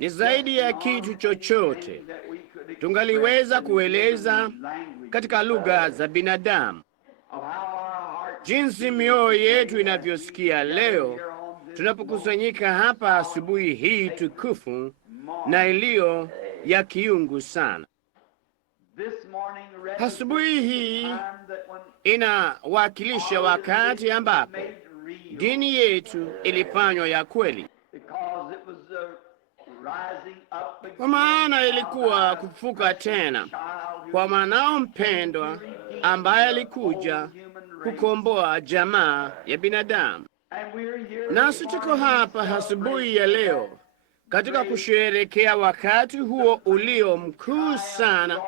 ni zaidi ya kitu chochote tungaliweza kueleza katika lugha za binadamu, jinsi mioyo yetu inavyosikia leo tunapokusanyika hapa asubuhi hii tukufu na iliyo ya kiungu sana. Asubuhi hii inawakilisha wakati ambapo dini yetu ilifanywa ya kweli, kwa maana ilikuwa kufufuka tena kwa mwanao mpendwa ambaye alikuja kukomboa jamaa ya binadamu. Nasi tuko hapa asubuhi ya leo katika kusherehekea wakati huo ulio mkuu sana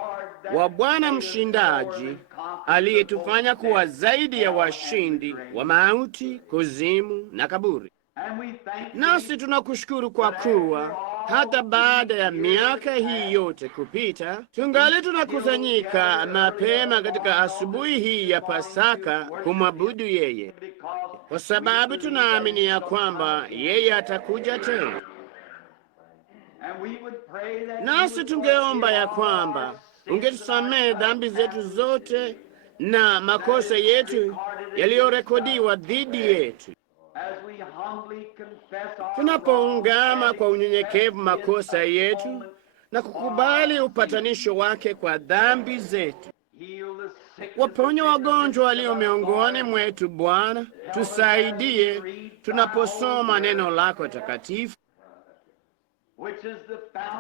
wa Bwana mshindaji aliyetufanya kuwa zaidi ya washindi wa mauti, kuzimu na kaburi. Nasi tunakushukuru kwa kuwa hata baada ya miaka hii yote kupita, tungali tunakusanyika mapema katika asubuhi hii ya Pasaka kumwabudu yeye, kwa sababu tunaamini ya kwamba yeye atakuja tena. Nasi tungeomba ya kwamba ungetusamehe dhambi zetu zote na makosa yetu yaliyorekodiwa dhidi yetu, tunapoungama kwa unyenyekevu makosa yetu na kukubali upatanisho wake kwa dhambi zetu. Waponye wagonjwa walio miongoni mwetu, Bwana. Tusaidie tunaposoma neno lako takatifu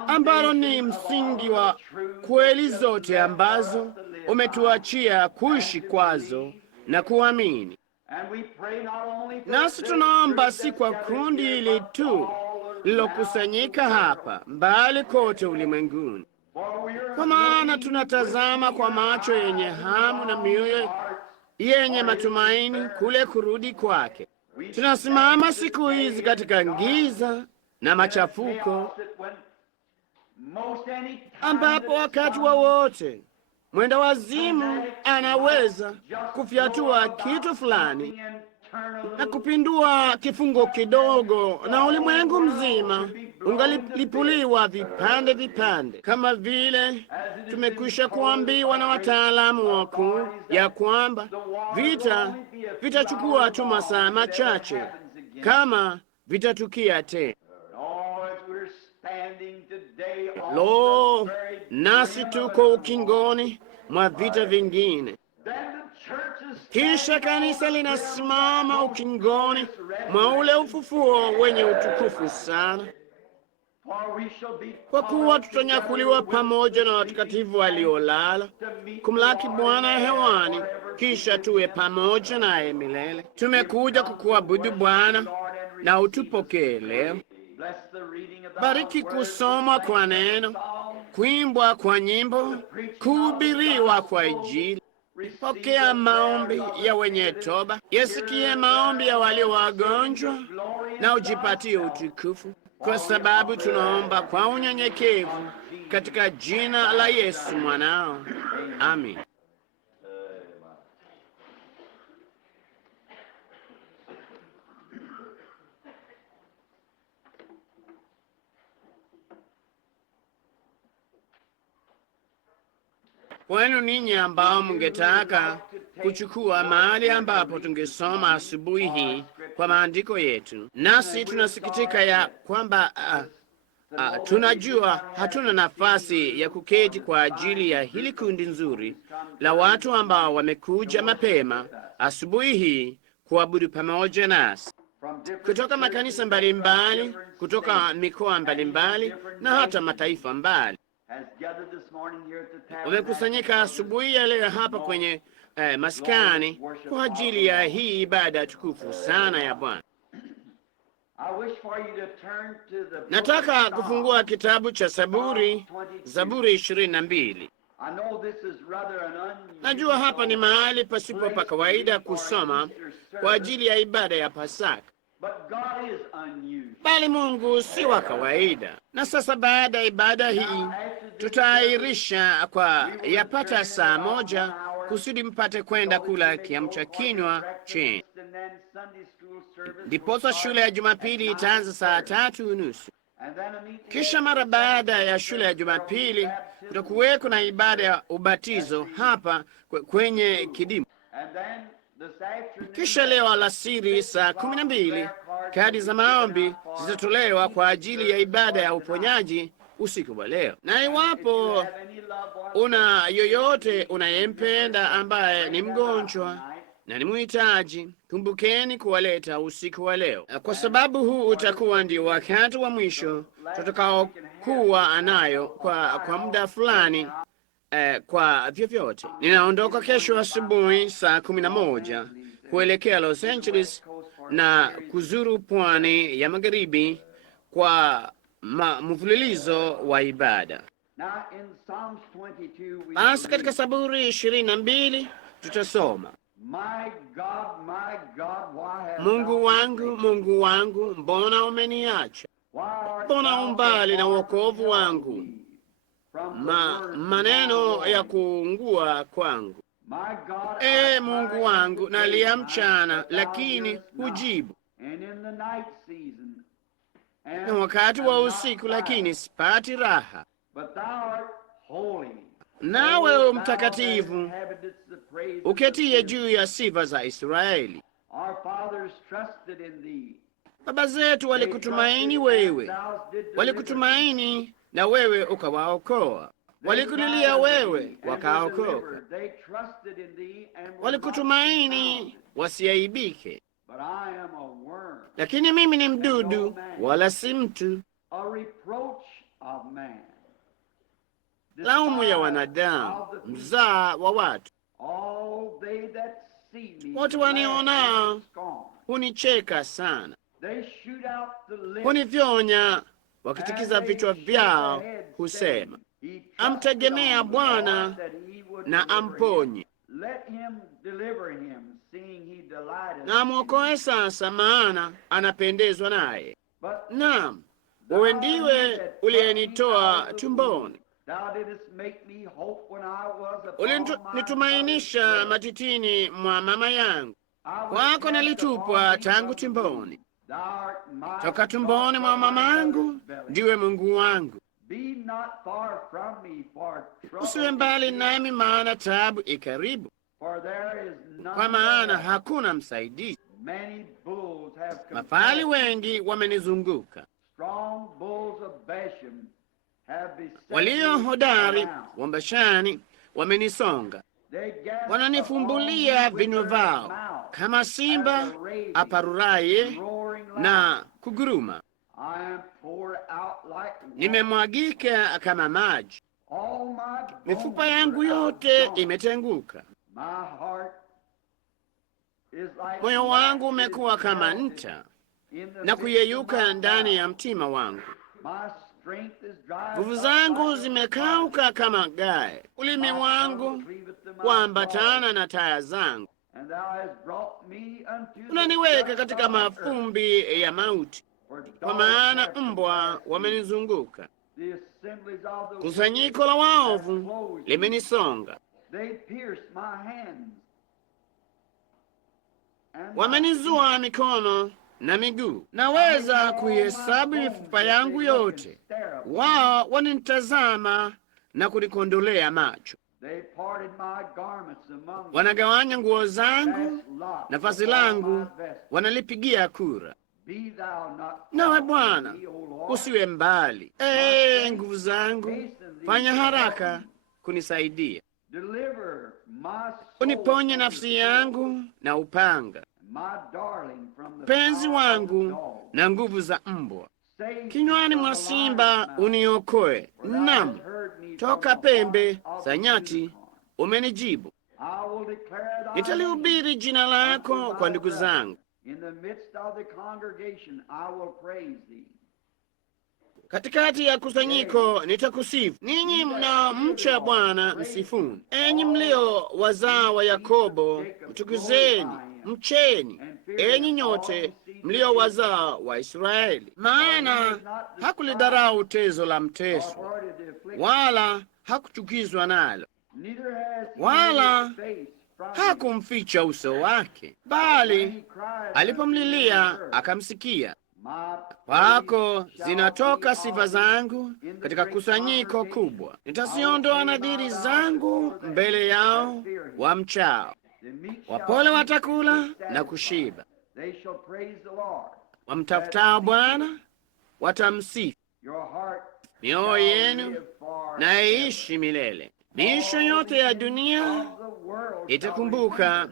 ambalo ni msingi wa kweli zote ambazo umetuachia kuishi kwazo na kuamini. Nasi tunaomba si kwa kundi hili tu lilokusanyika hapa, mbali kote ulimwenguni, kwa maana tunatazama kwa macho yenye hamu na mioyo yenye matumaini kule kurudi kwake. Tunasimama siku hizi katika giza na machafuko, ambapo wakati wowote mwenda wazimu anaweza kufyatua kitu fulani na kupindua kifungo kidogo, na ulimwengu mzima ungalipuliwa vipande vipande, kama vile tumekwisha kuambiwa na wataalamu wakuu ya kwamba vita vitachukua tu masaa machache kama vitatukia tena. Lo, nasi tuko ukingoni mwa vita vingine. Kisha kanisa linasimama ukingoni mwa ule ufufuo wenye utukufu sana, kwa kuwa tutanyakuliwa pamoja na watakatifu waliolala kumlaki Bwana hewani, kisha tuwe pamoja naye milele. Tumekuja kukuabudu Bwana, na utupokee leo. Bariki kusomwa kwa neno, kuimbwa kwa nyimbo, kuhubiriwa kwa Injili. Pokea maombi ya wenye toba, yasikie maombi ya walio wagonjwa, na ujipatie utukufu, kwa sababu tunaomba kwa unyenyekevu katika jina la Yesu mwanao. Amin. Kwenu ninyi ambao mungetaka kuchukua mahali ambapo tungesoma asubuhi hii kwa maandiko yetu, nasi tunasikitika ya kwamba tunajua hatuna nafasi ya kuketi kwa ajili ya hili kundi nzuri la watu ambao wamekuja mapema asubuhi hii kuabudu pamoja nasi kutoka makanisa mbalimbali, kutoka mikoa mbalimbali na hata mataifa mbali. Wamekusanyika asubuhi ya leo hapa kwenye maskani kwa ajili ya hii ibada tukufu sana ya Bwana. Nataka kufungua kitabu cha Zaburi 22. Najua hapa ni mahali pasipo pa kawaida kusoma kwa ajili ya ibada ya Pasaka, bali Mungu si wa kawaida. Na sasa baada ya ibada hii tutaahirisha kwa yapata saa moja kusudi mpate kwenda kula kiamsha kinywa chenu. Ndiposa shule ya Jumapili itaanza saa 3:30, Kisha mara baada ya shule ya Jumapili kutakuweko na ibada ya ubatizo hapa kwenye kidimu. Kisha leo alasiri saa 12 kadi za maombi zitatolewa kwa ajili ya ibada ya uponyaji usiku wa leo. Na iwapo una yoyote unayempenda ambaye ni mgonjwa na ni mhitaji, kumbukeni kuwaleta usiku wa leo, kwa sababu huu utakuwa ndio wakati wa mwisho tutakaokuwa nayo kwa muda fulani. Kwa vyovyote, ninaondoka kesho asubuhi saa 11 kuelekea Los Angeles na kuzuru pwani ya magharibi kwa mfululizo wa ibada. Basi katika Zaburi 22 tutasoma, Mungu wangu, Mungu wangu, mbona umeniacha? Mbona umbali na wokovu wangu, maneno ya kuungua kwangu? Mungu wangu, nalia mchana, lakini hujibu, na wakati wa usiku, lakini sipati raha. Nawe mtakatifu, uketie juu ya sifa za Israeli. Baba zetu walikutumaini wewe, walikutumaini na wewe ukawaokoa. Walikulilia wewe wakaokoka, walikutumaini wasiaibike. Lakini mimi ni mdudu wala si mtu, laumu ya wanadamu, mzaa wa watu. Watu wanionao hunicheka sana, hunivyonya wakitikiza vichwa vyao, husema, amtegemea Bwana na amponye, na amwokoe sasa, maana anapendezwa naye. Naam, wewe ndiwe uliyenitoa tumboni, ulinitumainisha matitini mwa mama yangu. Kwako nalitupwa tangu tumboni, toka tumboni mwa mama yangu ndiwe Mungu wangu. Usiwe mbali nami, maana taabu ikaribu, kwa maana hakuna msaidizi. Mafahali wengi wamenizunguka, walio hodari wa Bashani wamenisonga. Wananifumbulia vinywa vao kama simba aparuraye na kuguruma. Nimemwagika kama maji, mifupa yangu yote imetenguka. Moyo wangu umekuwa kama nta na kuyeyuka ndani ya mtima wangu. Nguvu zangu zimekauka kama gae, ulimi wangu waambatana na taya zangu. Unaniweka katika mafumbi ya mauti, kwa maana mbwa wamenizunguka. Kusanyiko la waovu limenisonga, wamenizua mikono na miguu. Naweza kuihesabu mifupa yangu yote. Wao wananitazama na kunikondolea macho. Wanagawanya nguo zangu, na vazi langu wanalipigia kura. Nawe Bwana, usiwe mbali. Nguvu zangu, fanya haraka kunisaidia. Uniponye nafsi yangu na upanga, penzi wangu na nguvu za mbwa. Kinywani mwa simba uniokoe, nam toka pembe za nyati umenijibu. Nitalihubiri jina lako kwa ndugu zangu, katikati ya kusanyiko nitakusifu. Ninyi mnaomcha Bwana msifuni, enyi mlio wazao wa Yakobo mtukuzeni, mcheni enyi nyote mlio wazao wa Israeli. Maana hakulidharau tezo la mteswa, wala hakuchukizwa nalo, wala hakumficha uso wake, bali alipomlilia akamsikia. Kwako zinatoka sifa zangu katika kusanyiko kubwa. Nitaziondoa nadhiri zangu mbele yao wamchao. Wapole watakula na kushiba, wamtafutao Bwana watamsifu. Mioyo yenu na iishi milele. Miisho yote ya dunia itakumbuka,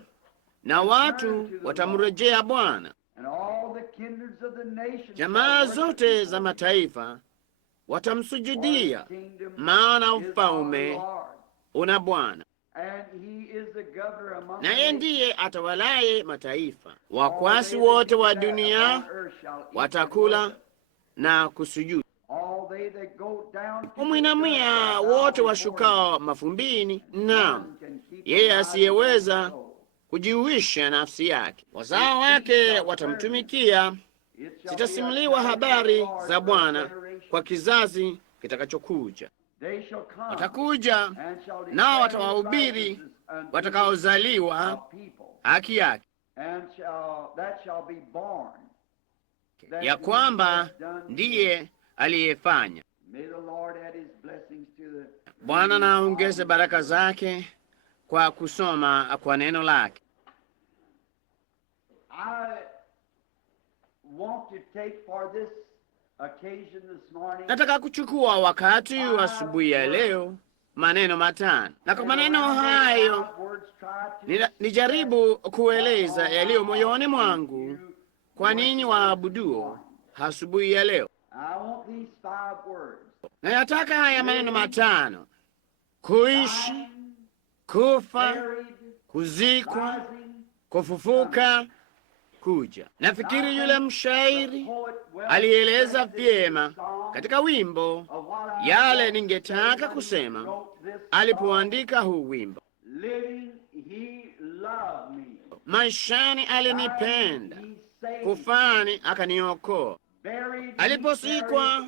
na watu watamrejea Bwana. Jamaa zote za mataifa watamsujudia, maana ufalme una Bwana, naye ndiye atawalaye mataifa. Wakwasi wote wa dunia watakula na kusujudu. Umwinamia wote washukao mafumbini, na yeye asiyeweza kujiuisha nafsi yake. Wazao wake watamtumikia. Zitasimuliwa habari za Bwana kwa kizazi kitakachokuja. Watakuja nao watawahubiri watakaozaliwa haki yake, ya kwamba ndiye aliyefanya. Bwana na aongeze baraka zake kwa kusoma kwa neno lake. Nataka kuchukua wakati wa asubuhi ya leo maneno matano, na kwa maneno hayo nijaribu kueleza yaliyo moyoni mwangu kwa ninyi waabuduo asubuhi ya leo. Na yataka haya maneno matano: kuishi, kufa, kuzikwa, kufufuka, kuja. Nafikiri yule mshairi alieleza vyema katika wimbo yale ningetaka kusema alipoandika huu wimbo. Maishani alinipenda, kufani akaniokoa, aliposikwa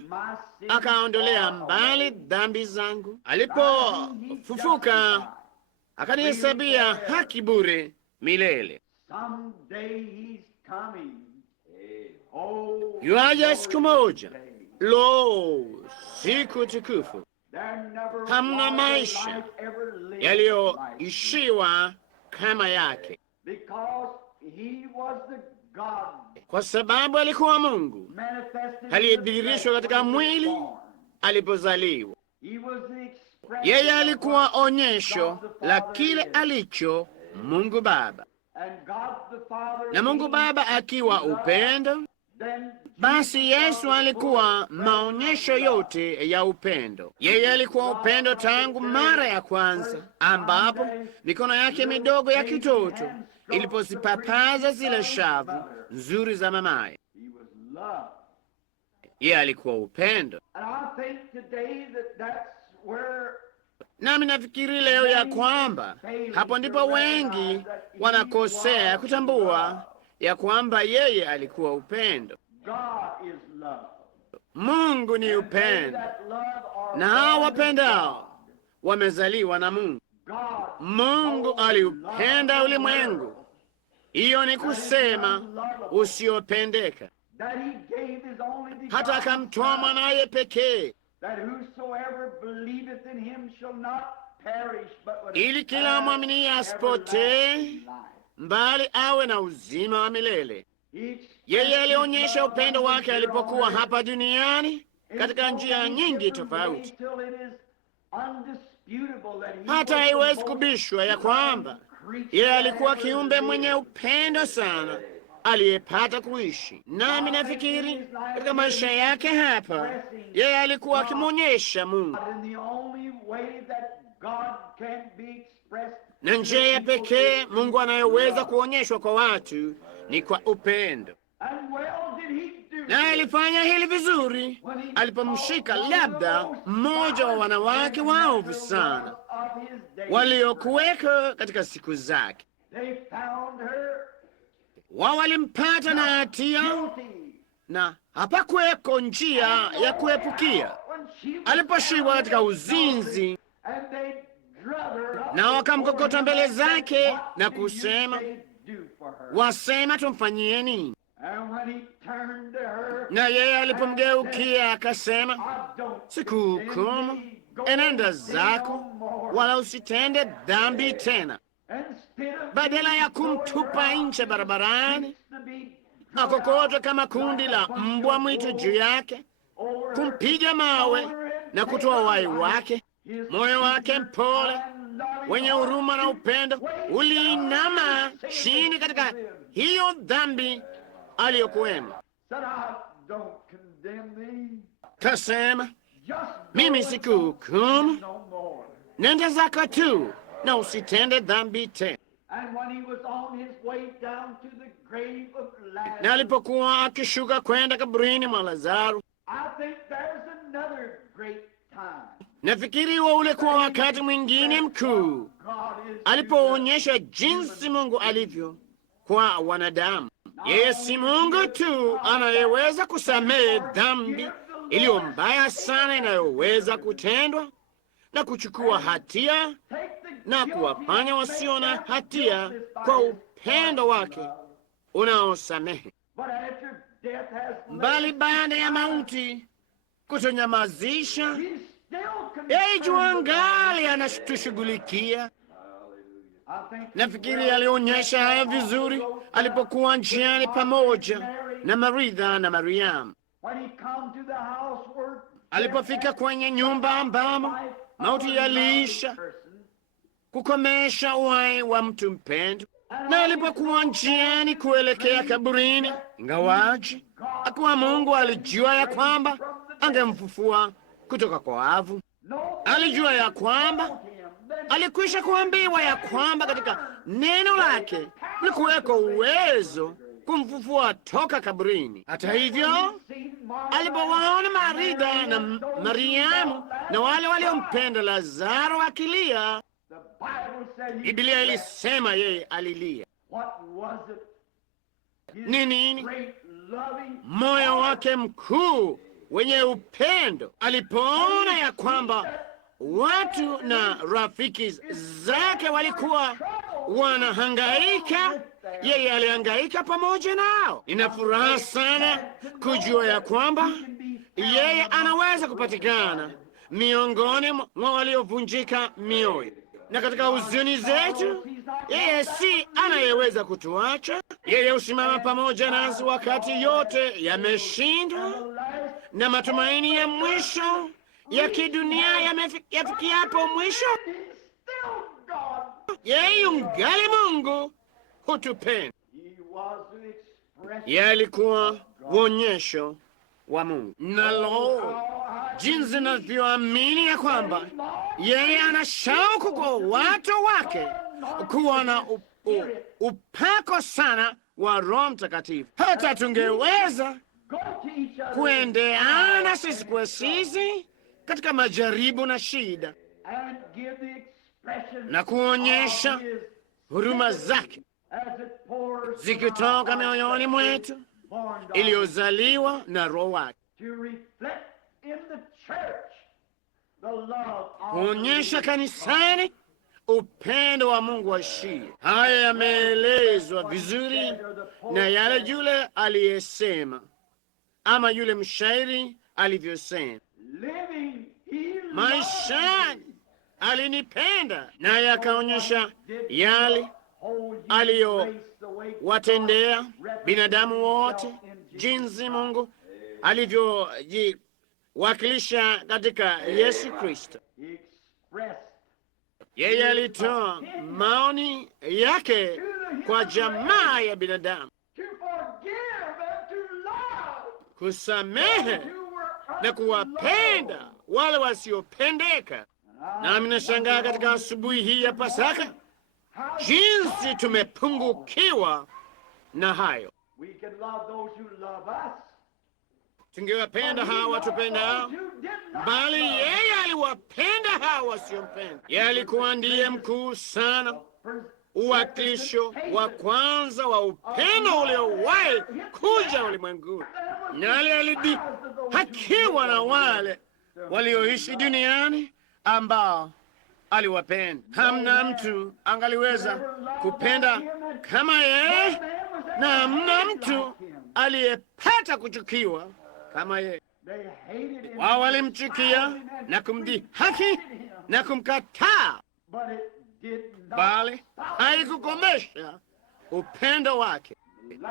akaondolea mbali dhambi zangu, alipofufuka akanihesabia haki bure milele. Yuaja siku moja, lo, siku tukufu! Hamna maisha yaliyoishiwa kama yake, kwa sababu alikuwa Mungu aliyedhihirishwa katika mwili alipozaliwa. Yeye alikuwa onyesho la kile alicho Mungu Baba, na Mungu Baba akiwa upendo, basi Yesu alikuwa maonyesho yote ya upendo. Yeye alikuwa upendo tangu mara ya kwanza, ambapo mikono yake midogo ya kitoto ilipozipapaza zile shavu nzuri za mamaye. Yeye alikuwa upendo. Nami nafikiri leo ya kwamba hapo ndipo wengi wanakosea kutambua ya kwamba yeye alikuwa upendo. Mungu ni upendo, na hao wapendao wamezaliwa na Mungu. Mungu aliupenda ulimwengu, hiyo ni kusema usiopendeka, hata akamtoa mwanaye pekee, ili kila mwamini asipotee, mbali awe na uzima wa milele. Yeye alionyesha upendo wake alipokuwa hapa duniani katika njia nyingi tofauti. Hata haiwezi kubishwa ya kwamba yeye alikuwa kiumbe mwenye upendo sana aliyepata kuishi. Nami nafikiri katika maisha yake hapa yeye alikuwa akimwonyesha Mungu, na njia ya pekee Mungu anayoweza kuonyeshwa kwa watu ni kwa upendo. Na alifanya hili vizuri alipomshika labda mmoja wa wanawake waovu sana waliokuweko katika siku zake. Wao walimpata na hatia, na hapakuweko njia ya kuepukia. Aliposhikwa katika uzinzi, na wakamkokota mbele zake na kusema, wasema tumfanyie nini? Na yeye alipomgeukia akasema, sikuhukumu, enenda zako, wala usitende dhambi tena. Badala ya kumtupa nje barabarani akokotwe kama kundi la mbwa mwitu juu yake, kumpiga mawe na kutoa uhai wake, moyo wake mpole wenye huruma na upendo uliinama chini katika hiyo dhambi aliyokuwemo. Kasema, mimi sikuhukumu, nenda zako tu na usitende dhambi tena. Na alipokuwa akishuka kwenda kaburini mwa Lazaro, nafikiri huo ulikuwa wakati mwingine mkuu alipoonyesha jinsi Mungu alivyo kwa wanadamu. Yeye si Mungu tu anayeweza kusamehe dhambi iliyo mbaya sana inayoweza kutendwa na kuchukua hatia na kuwafanya wasio na hatia kwa upendo wake unaosamehe, bali baada ya mauti kutonyamazisha, yeye juangali anatushughulikia. Nafikiri alionyesha haya vizuri alipokuwa njiani pamoja na Maritha na Mariamu. Alipofika kwenye nyumba ambamo mauti yaliisha kukomesha uhai wa mtu mpendwa, na alipokuwa njiani kuelekea kaburini, ingawaji akuwa Mungu alijua ya kwamba angemfufua kutoka kwa wafu, alijua ya kwamba alikwisha kuambiwa ya kwamba katika neno lake likuweko uwezo kumfufua toka kaburini. Hata hivyo, alipowaona Maritha na Mariamu na wale waliompenda Lazaro akilia, Biblia ilisema yeye alilia. Ni nini? Moyo wake mkuu wenye upendo alipoona ya kwamba watu na rafiki zake walikuwa wanahangaika, yeye alihangaika pamoja nao. Nina furaha sana kujua ya kwamba yeye anaweza kupatikana miongoni mwa waliovunjika mioyo, na katika huzuni zetu yeye si anayeweza kutuacha. Yeye husimama pamoja nasi wakati yote yameshindwa na matumaini ya mwisho ya kidunia yafikiapo mwisho. Yeye yungali Mungu, hutupenda. Yeye alikuwa uonyesho wa Mungu. Nalo jinsi ninavyoamini ya kwamba yeye ana shauku kwa watu wake kuwa na upako sana wa Roho Mtakatifu, hata tungeweza kuendeana sisi kwa sisi katika majaribu na shida na kuonyesha huruma zake zikitoka mioyoni mwetu iliyozaliwa na Roho wake, kuonyesha kanisani upendo wa Mungu aishiye. Haya yameelezwa vizuri na yale yule aliyesema, ama yule mshairi alivyosema, maishani alinipenda, naye akaonyesha yale aliyowatendea binadamu wote, jinsi Mungu alivyojiwakilisha katika Yesu Kristo. Yeye alitoa maoni yake kwa jamaa ya binadamu, kusamehe na kuwapenda wale wasiopendeka. Nami nashangaa katika asubuhi hii ya Pasaka jinsi tumepungukiwa na hayo. Tungewapenda hawa watupendao, bali yeye aliwapenda hawa wasiompenda. Yeye alikuwa ndiye mkuu sana, uwakilisho wa kwanza wa upendo uliowahi kuja ulimwenguni, nali alidhihakiwa na wale walioishi duniani ambao aliwapenda. Hamna mtu angaliweza kupenda kama yeye, na hamna mtu aliyepata kuchukiwa kama yeye. Wao walimchukia na kumdhihaki na kumkataa, bali haikukomesha upendo wake.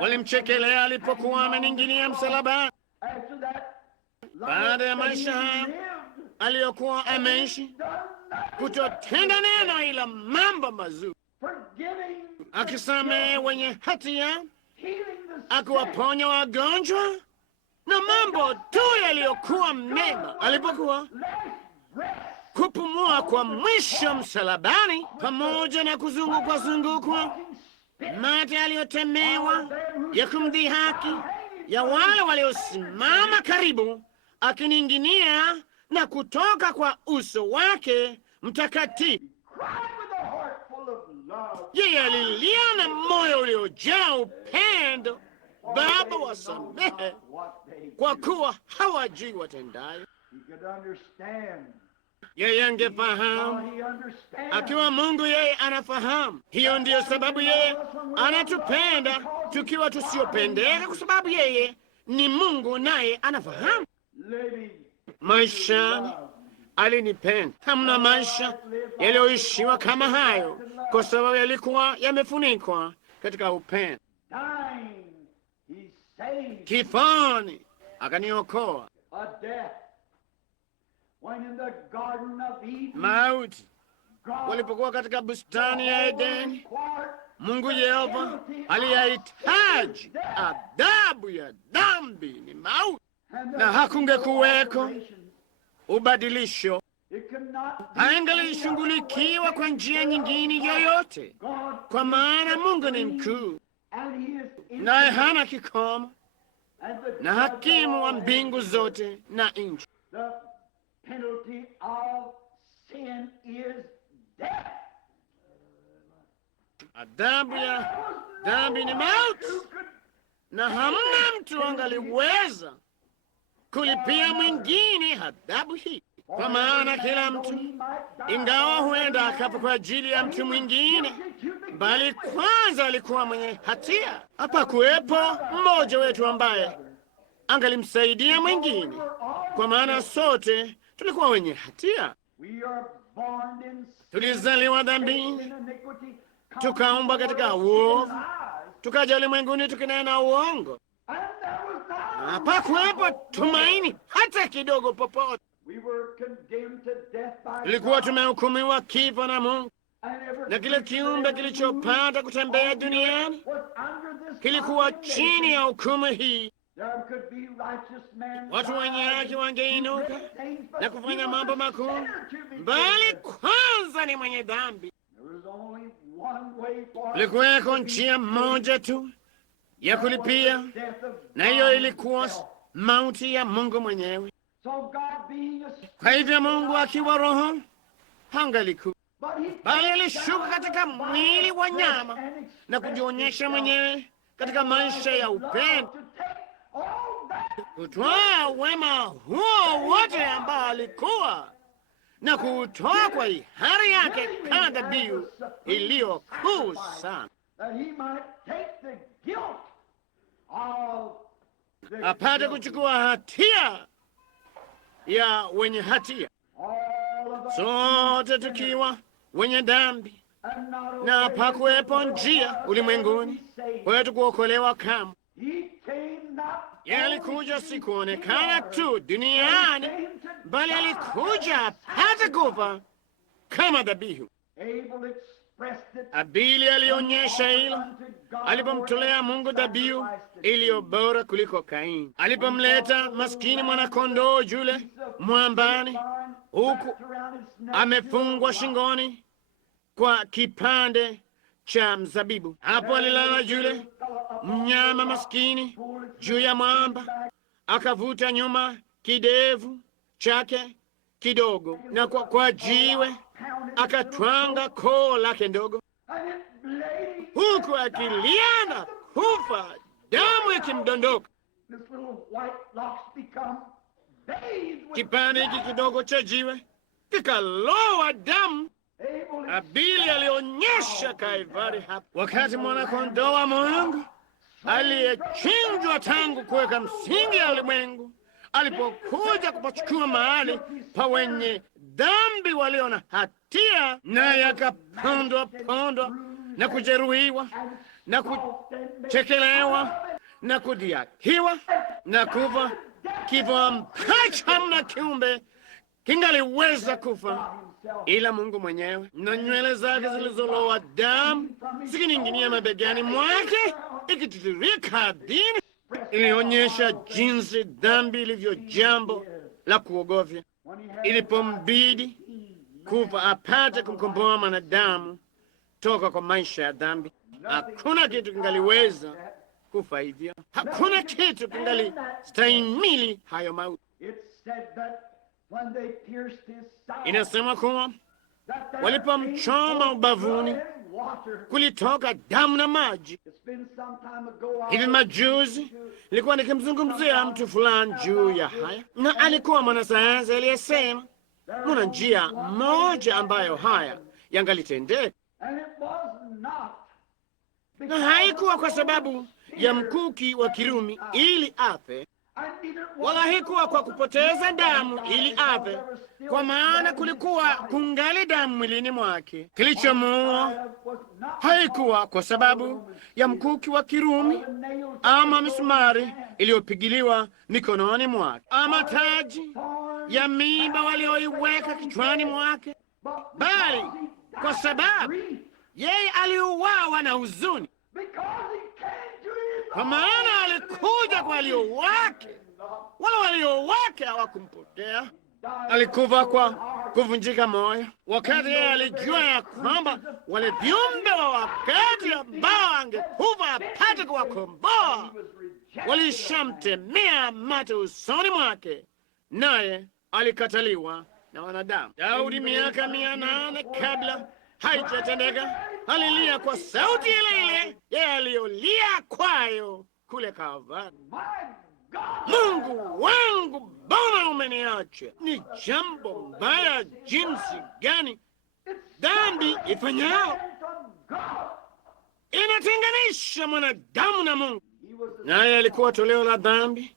Walimchekelea alipokuwa amening'inia msalabani. Baada ya maisha haya aliyokuwa ameishi, kutotenda neno ila mambo mazuri, akisamehe wenye hatia, akiwaponya wagonjwa na mambo tu yaliyokuwa mema. Alipokuwa kupumua kwa mwisho msalabani, pamoja na kuzungukwa mate aliyotemewa ya kumdhihaki ya wale waliosimama karibu, akining'inia na kutoka kwa uso wake mtakatifu, yeye alilia na moyo uliojaa upendo, Baba, wasamehe kwa kuwa hawajui watendayo. Yeye angefahamu. Akiwa Mungu, yeye anafahamu. Hiyo ndiyo sababu yeye anatupenda tukiwa tusiopendeka, kwa sababu yeye ni Mungu naye anafahamu. Maishani alinipenda. Hamna maisha yaliyoishiwa kama hayo, kwa sababu yalikuwa yamefunikwa katika upendo. Kifoni akaniokoa. Mauti walipokuwa katika bustani ya Edeni, Mungu Yehova aliyahitaji adhabu ya dhambi ni mauti, na hakungekuweko ubadilisho. Haingalishughulikiwa kwa njia nyingine yoyote, kwa maana Mungu ni mkuu, naye hana kikomo, na hakimu wa mbingu zote na nchi. Adhabu ya dhambi ni mauti, na hamna mtu angaliweza kulipia mwingine adhabu hii, kwa maana kila mtu, ingawa huenda akafa kwa ajili ya mtu mwingine, bali kwanza alikuwa mwenye hatia. Hapakuwepo mmoja wetu ambaye angalimsaidia mwingine, kwa maana sote tulikuwa wenye hatia. Tulizaliwa dhambini, tukaumbwa katika uovu, tukaja ulimwenguni tukinena uongo. Hapakuwepo tumaini hata kidogo popote. Tulikuwa tumehukumiwa kifo na Mungu, na kile kiumbe kilichopata kutembea duniani kilikuwa chini ya hukumu hii. Watu wenye haki wangeinuka na kufanya mambo makuu, bali kwanza ni mwenye dhambi. Kulikuweko njia moja tu ya kulipia, na hiyo ilikuwa mauti ya Mungu mwenyewe. Kwa hivyo Mungu akiwa Roho hangalikuwa, bali alishuka katika mwili wa nyama na kujionyesha mwenyewe katika maisha ya upendo, kutwaa wema huo wote ambao alikuwa na kuutoa kwa hiari yake kama dhabihu iliyo kuu sana, apate kuchukua hatia ya wenye hatia, sote tukiwa wenye dhambi, na hapakuwepo njia ulimwenguni kwetu kuokolewa kamwe. Yeye alikuja si kuonekana tu duniani, bali alikuja apate kufa kama dhabihu. Abili alionyesha hilo alipomtolea Mungu dhabihu iliyo bora kuliko Kaini, alipomleta maskini mwanakondoo yule mwambani, huku amefungwa shingoni kwa kipande cha mzabibu. Hapo alilala yule mnyama maskini juu ya mwamba, akavuta nyuma kidevu chake kidogo, na kwa jiwe akatwanga koo lake ndogo, huku akilia na kufa, damu ikimdondoka. Kipande hiki kidogo cha jiwe kikalowa damu. Abili alionyesha Kaivari hapa, wakati mwana-kondoo wa Mungu aliyechinjwa tangu kuweka msingi ya ulimwengu, alipokuja kupachukua mahali pa wenye dhambi walio na hatia, naye akapondwa na kujeruhiwa na kuchekelewa na kudhihakiwa na kufa kifo ambacho hamna kiumbe kingaliweza kufa ila Mungu mwenyewe, na nywele zake zilizolowa damu zikining'inia mabegani mwake ikitiririka ardhini. Ilionyesha jinsi dhambi ilivyo jambo la kuogofya. Ilipombidi kufa apate kumkomboa mwanadamu toka kwa maisha ya dhambi, hakuna kitu kingaliweza kufa hivyo. Hakuna kitu kingalistahimili hayo mauti. Inasema kuwa walipomchoma ubavuni kulitoka damu na maji. Hivi majuzi nilikuwa nikimzungumzia mtu fulani juu ya haya, na alikuwa mwanasayansi aliyesema kuna njia moja ambayo haya yangalitendeka, na haikuwa kwa sababu ya mkuki wa Kirumi ili afe, wala haikuwa kwa kupoteza damu ili afe, kwa maana kulikuwa kungali damu mwilini mwake. Kilichomuua haikuwa kwa sababu ya mkuki wa Kirumi ama misumari iliyopigiliwa mikononi mwake ama taji ya miiba walioiweka kichwani mwake, bali kwa sababu yeye aliuawa na huzuni, kwa maana alikuja kwa walio wake, wala walio wake hawakumpokea. Alikufa kwa kuvunjika moyo, wakati yeye alijua ya kwamba wale viumbe wa wakati ambao angekufa apate kuwakomboa walishamtemea mate usoni mwake, naye alikataliwa na wanadamu. Daudi miaka 800 kabla haijatendeka alilia kwa sauti ile ile yeye aliyolia kwayo kule Kalvari: Mungu wangu, mbona umeniacha? Ni jambo mbaya jinsi gani dhambi ifanyao inatenganisha mwanadamu na Mungu. Naye alikuwa toleo la dhambi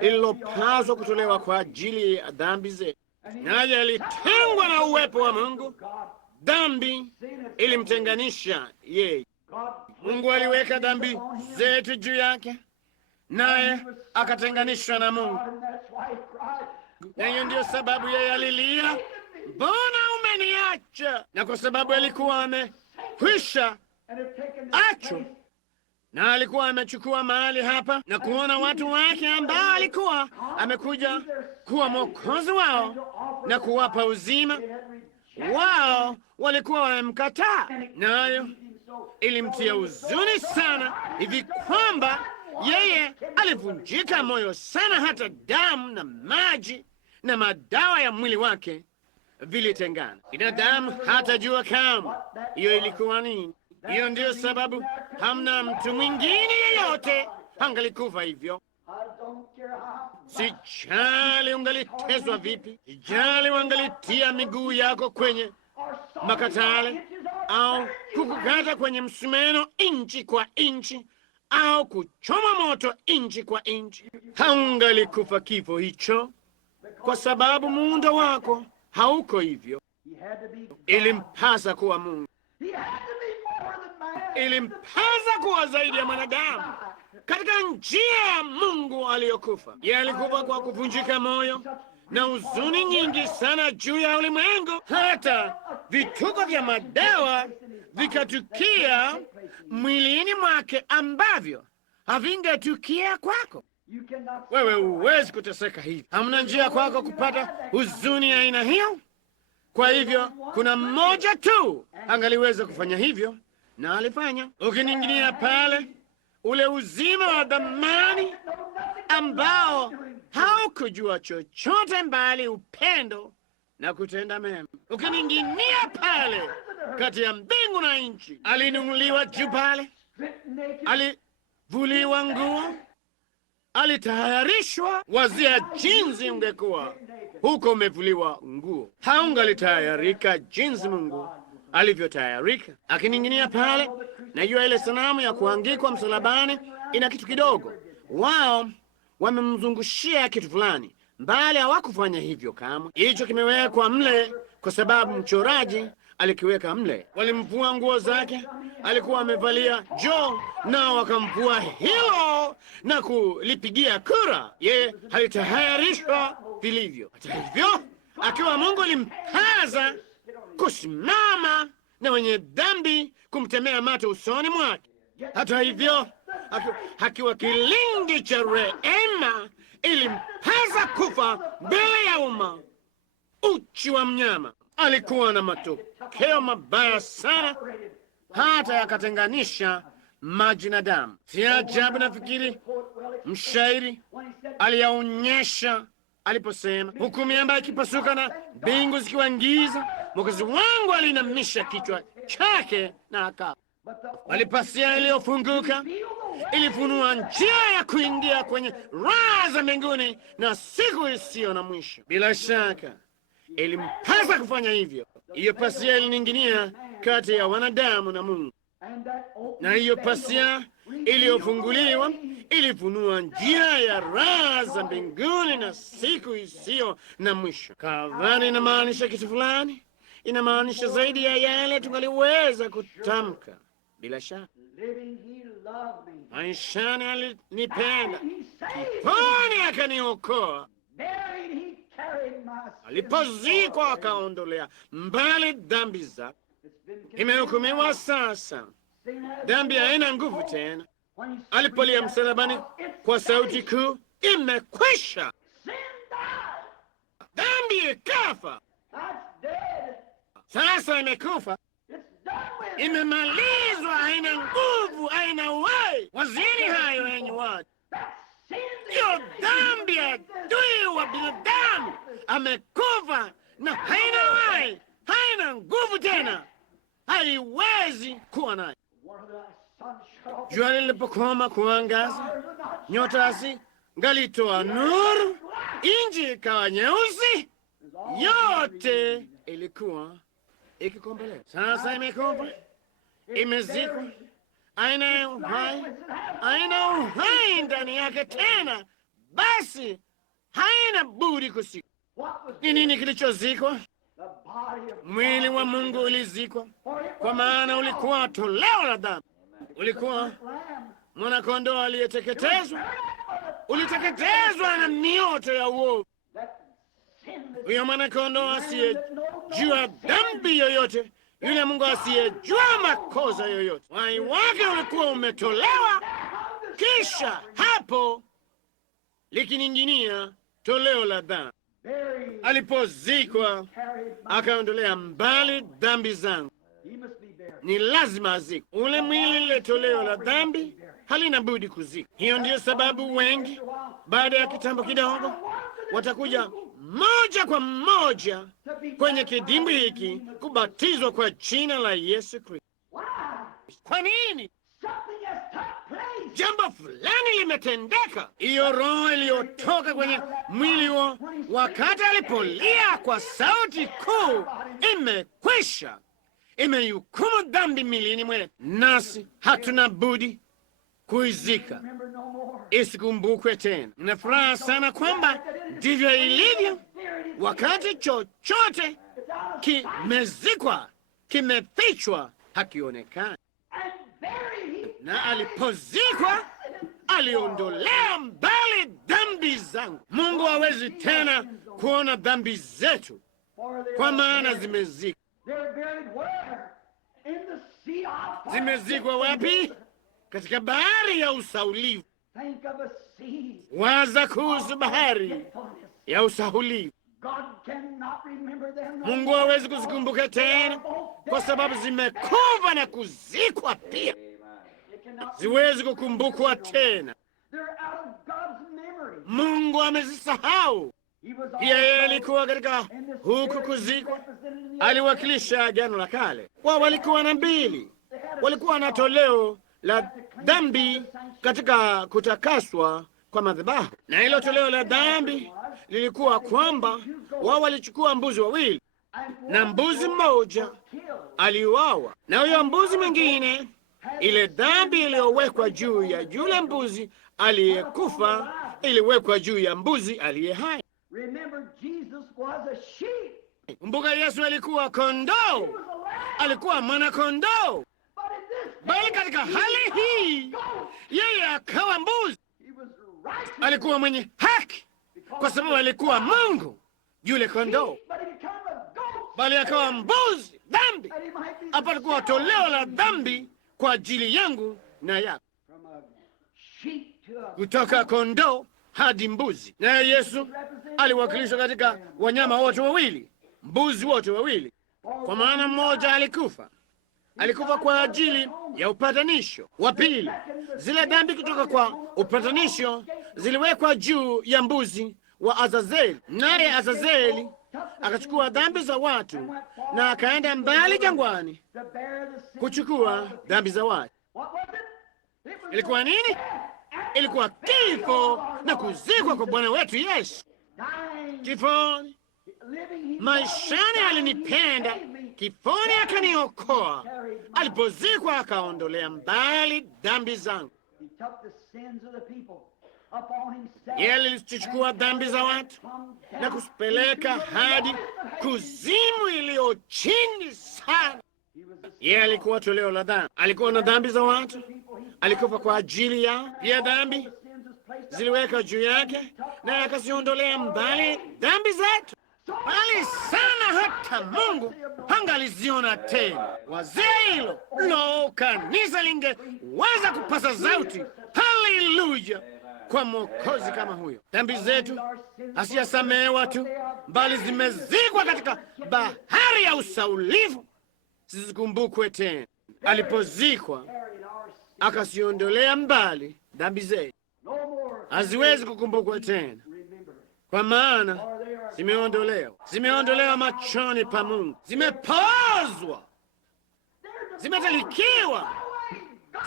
ililopaswa kutolewa kwa ajili ya dhambi zetu, naye alitengwa na uwepo wa Mungu. Dhambi ilimtenganisha yeye. Mungu aliweka dhambi zetu juu yake, naye akatenganishwa na Mungu. Na hiyo ndiyo sababu yeye alilia, mbona umeniacha? Na kwa sababu alikuwa amekwisha achwa, na alikuwa amechukua mahali hapa na kuona watu wake ambao alikuwa amekuja kuwa mwokozi wao na kuwapa uzima, wao walikuwa wamemkataa. Nayo ilimtia huzuni sana hivi kwamba yeye alivunjika moyo sana, hata damu na maji na madawa ya mwili wake vilitengana. Binadamu hatajua kamwe hiyo ilikuwa nini. Hiyo ndiyo sababu hamna mtu mwingine yeyote angalikufa hivyo. Sijali ungaliteswa vipi, sijali wangalitia miguu yako kwenye makatale au kukukata kwenye msumeno inchi kwa inchi au kuchoma moto inchi kwa inchi, haungalikufa kifo hicho, kwa sababu muundo wako hauko hivyo. Ilimpasa kuwa Mungu, ilimpasa kuwa zaidi ya mwanadamu katika njia ya Mungu aliyokufa. Yeye alikufa kwa kuvunjika moyo na huzuni nyingi sana juu ya ulimwengu, hata vituko vya madawa vikatukia mwilini mwake ambavyo havingetukia kwako. Wewe huwezi kuteseka hivi, hamna njia kwako kupata huzuni ya aina hiyo. Kwa hivyo kuna mmoja tu angaliweza kufanya hivyo, na alifanya. Ukining'inia pale, ule uzima wa dhamani ambao haukujua chochote mbali upendo na kutenda mema. Ukining'inia pale kati ya mbingu na nchi, alinunuliwa juu pale, alivuliwa nguo, alitayarishwa. Wazia jinsi ungekuwa huko umevuliwa nguo, haungalitayarika jinsi Mungu alivyotayarika. Akining'inia pale, najua ile sanamu ya kuangikwa msalabani ina kitu kidogo. Wao wamemzungushia kitu fulani, bali hawakufanya hivyo kamwe. Hicho kimewekwa mle kwa sababu mchoraji alikiweka mle. Walimvua nguo zake, alikuwa amevalia joo, nao wakamvua hilo na kulipigia kura. Yeye halitayarishwa vilivyo. Hata hivyo, akiwa Mungu alimpaza kusimama na wenye dhambi kumtemea mate usoni mwake. Hata hivyo, akiwa kilingi cha rehema, ilimpaza kufa mbele ya umma, uchi wa mnyama. Alikuwa na matokeo mabaya sana, hata yakatenganisha maji na damu. Si ajabu nafikiri mshairi aliyaonyesha aliposema, huku miamba ikipasuka na mbingu zikiwa giza, Mwokozi wangu alinamisha kichwa chake na akafa. Bali pazia iliyofunguka ilifunua njia ya kuingia kwenye raha za mbinguni na siku isiyo na mwisho. Bila shaka ilimpasa kufanya hivyo. Hiyo pazia ilining'inia kati ya wanadamu na Mungu, na hiyo pazia iliyofunguliwa ilifunua njia ya raha za mbinguni na siku isiyo na mwisho. Kalvari inamaanisha kitu fulani, inamaanisha zaidi ya yale tungaliweza kutamka. Bila shaka, maishani alinipenda, kifoni akaniokoa, alipozikwa akaondolea mbali dhambi zake. Imehukumiwa sasa, dhambi haina nguvu tena. Alipolia msalabani kwa sauti kuu, imekwisha, dhambi ikafa. Sasa imekufa, imemalizwa, haina nguvu, haina uhai. Wazini hayo, enyi watu. Hiyo dhambi ya adui wa binadamu amekufa na haina uhai, haina nguvu tena, haiwezi kuwa nayo. Jua lilipokoma kuangaza, nyota zingalitoa nuru, nchi ikawa nyeusi, yote ilikuwa ikikombolewa. Sasa imekufa, imezikwa, haina uhai, haina uhai ndani yake tena, basi haina budi kusikwa. Ni nini kilichozikwa? Mwili wa Mungu ulizikwa, kwa maana ulikuwa toleo la dhambi. Ulikuwa mwana-kondoo aliyeteketezwa, uliteketezwa na mioto ya uovu. Huyo mwana-kondoo asiyejua dhambi yoyote, yule Mungu asiyejua makosa yoyote, uhai wake ulikuwa umetolewa, kisha hapo likining'inia toleo la dhambi. Alipozikwa akaondolea mbali dhambi zangu. Ni lazima azikwe. Ule mwili, lile toleo la dhambi, halina budi kuzikwa. Hiyo ndiyo sababu wengi baada ya kitambo kidogo watakuja moja kwa moja kwenye kidimbwi hiki kubatizwa kwa jina la Yesu Kristo. Kwa nini? Jambo fulani limetendeka. Hiyo roho iliyotoka kwenye mwili huo wakati alipolia kwa sauti kuu, imekwisha, imehukumu dhambi milini mwetu, nasi hatuna budi kuizika isikumbukwe tena. Nina furaha sana kwamba ndivyo ilivyo. Wakati chochote kimezikwa, kimefichwa, hakionekani, na alipozikwa aliondolea mbali dhambi zangu. Mungu hawezi tena kuona dhambi zetu, kwa maana zimezikwa. Zimezikwa wapi? Katika bahari ya usaulivu. Waza kuhusu bahari ya usaulivu. Mungu hawezi kuzikumbuka tena, kwa sababu zimekufa na kuzikwa pia. Ziwezi kukumbukwa tena. Mungu amezisahau. Pia yeye alikuwa katika huku kuzikwa, aliwakilisha Agano la Kale. Wao walikuwa na mbili, walikuwa na toleo la dhambi katika kutakaswa kwa madhabahu, na hilo toleo la dhambi lilikuwa kwamba wao walichukua mbuzi wawili, na mbuzi mmoja aliuawa, na huyo mbuzi mwingine Ile dhambi iliyowekwa juu ya yule mbuzi aliyekufa iliwekwa juu ya mbuzi aliye hai. Kumbuka, Yesu alikuwa kondoo, alikuwa mwana kondoo, bali katika hali hii yeye akawa mbuzi. Alikuwa mwenye haki kwa sababu alikuwa Mungu, yule kondoo, bali akawa mbuzi dhambi, apate kuwa toleo la dhambi kwa ajili yangu na yako, kutoka kondoo hadi mbuzi. Naye Yesu aliwakilishwa katika wanyama wote wawili, mbuzi wote wawili, kwa maana mmoja alikufa kwa ajili ya upatanisho. Wa pili, zile dhambi kutoka kwa upatanisho ziliwekwa juu ya mbuzi wa Azazeli, naye Azazeli akachukua dhambi za watu na akaenda mbali jangwani kuchukua dhambi za watu. Ilikuwa nini? Ilikuwa kifo na kuzikwa kwa Bwana wetu Yesu. Kifoni, maishani alinipenda, kifoni akaniokoa, alipozikwa akaondolea mbali dhambi zangu. Yeye alichukua dhambi za watu na kuzipeleka hadi kuzimu iliyo chini sana. Yeye alikuwa toleo la dhambi, alikuwa na dhambi za watu, alikufa kwa ajili yao. Pia dhambi ziliweka juu yake, naye akaziondolea mbali dhambi zetu, bali sana hata Mungu hangaliziona tena. Wazee hilo, lo, kanisa lingeweza kupasa sauti haleluya kwa Mwokozi kama huyo. Dhambi zetu hasiyasamehewa tu, bali zimezikwa katika bahari ya usaulifu, zisikumbukwe tena. Alipozikwa akasiondolea mbali dhambi zetu, haziwezi kukumbukwa tena, kwa maana zimeondolewa machoni pa Mungu, zimepozwa, zimetalikiwa,